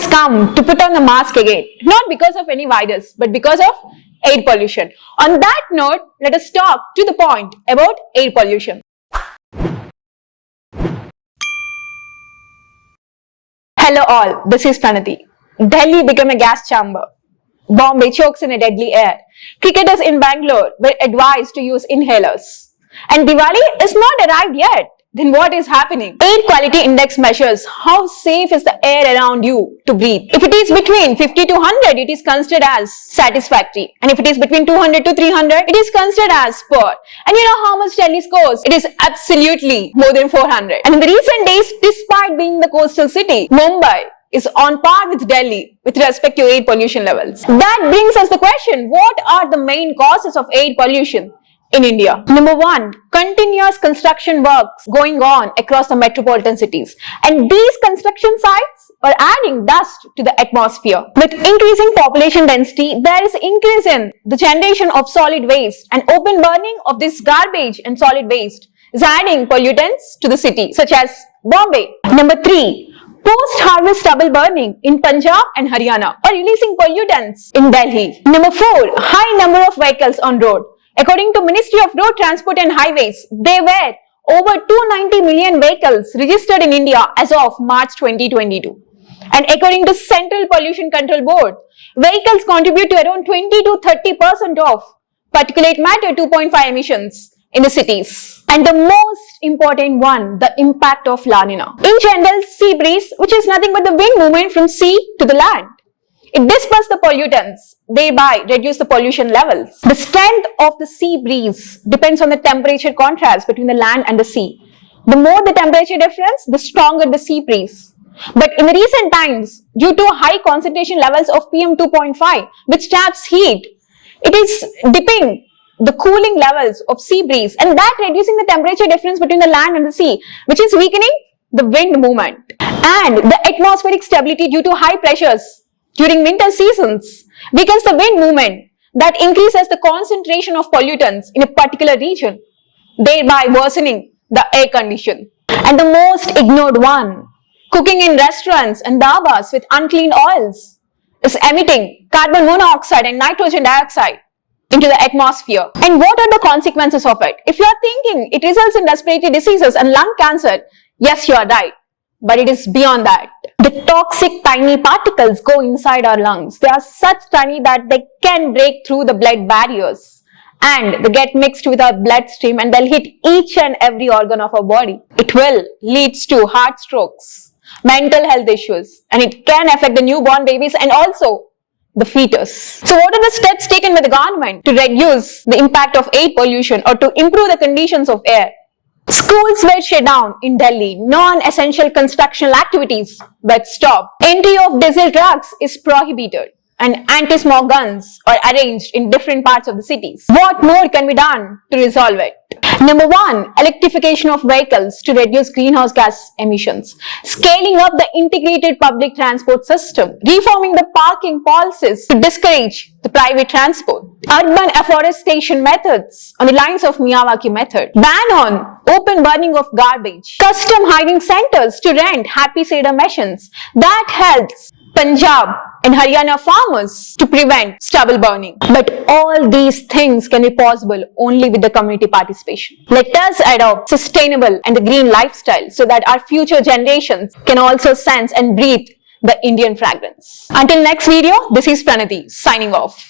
has come to put on the mask again, not because of any virus, but because of air pollution. On that note, let us talk to the point about air pollution. Hello all, this is Pranati. Delhi became a gas chamber. Bombay chokes in a deadly air. Cricketers in Bangalore were advised to use inhalers. And Diwali is not arrived yet. Then what is happening? Air quality index measures how safe is the air around you to breathe. If it is between 50 to 100, it is considered as satisfactory. And if it is between 200 to 300, it is considered as poor. And you know how much Delhi scores? It is absolutely more than 400. And in the recent days, despite being the coastal city, Mumbai is on par with Delhi with respect to air pollution levels. That brings us the question, what are the main causes of air pollution in India? Number one, continuous construction works going on across the metropolitan cities. And these construction sites are adding dust to the atmosphere. With increasing population density, there is increase in the generation of solid waste, and open burning of this garbage and solid waste is adding pollutants to the city, such as Bombay. Number three, post-harvest stubble burning in Punjab and Haryana are releasing pollutants in Delhi. Number four, high number of vehicles on road. According to Ministry of Road Transport and Highways, there were over 290 million vehicles registered in India as of March 2022. And according to Central Pollution Control Board, vehicles contribute to around 20 to 30% of particulate matter 2.5 emissions in the cities. And the most important one, the impact of La Nina. In general, sea breeze, which is nothing but the wind movement from sea to the land, it disperses the pollutants, thereby reduce the pollution levels. The strength of the sea breeze depends on the temperature contrast between the land and the sea. The more the temperature difference, the stronger the sea breeze. But in the recent times, due to high concentration levels of PM 2.5, which traps heat, it is dipping the cooling levels of sea breeze, and that reducing the temperature difference between the land and the sea, which is weakening the wind movement. And the atmospheric stability due to high pressures during winter seasons weakens the wind movement that increases the concentration of pollutants in a particular region, thereby worsening the air condition. And the most ignored one, cooking in restaurants and dhabas with unclean oils is emitting carbon monoxide and nitrogen dioxide into the atmosphere. And what are the consequences of it? If you are thinking it results in respiratory diseases and lung cancer, yes, you are right. But it is beyond that. The toxic tiny particles go inside our lungs. They are such tiny that they can break through the blood barriers and they get mixed with our bloodstream and they'll hit each and every organ of our body. It will lead to heart strokes, mental health issues, and it can affect the newborn babies and also the fetus. So what are the steps taken by the government to reduce the impact of air pollution or to improve the conditions of air? Schools were shut down in Delhi. Non-essential constructional activities were stopped. Entry of diesel trucks is prohibited. And anti-smog guns are arranged in different parts of the cities. What more can be done to resolve it? Number one, electrification of vehicles to reduce greenhouse gas emissions. Scaling up the integrated public transport system. Reforming the parking policies to discourage the private transport. Urban afforestation methods on the lines of Miyawaki method. Ban on open burning of garbage. Custom hiring centers to rent happy cedar machines. That helps Punjab and Haryana farmers to prevent stubble burning. But all these things can be possible only with the community participation. Let us adopt sustainable and the green lifestyle so that our future generations can also sense and breathe the Indian fragrance. Until next video, this is Pranati signing off.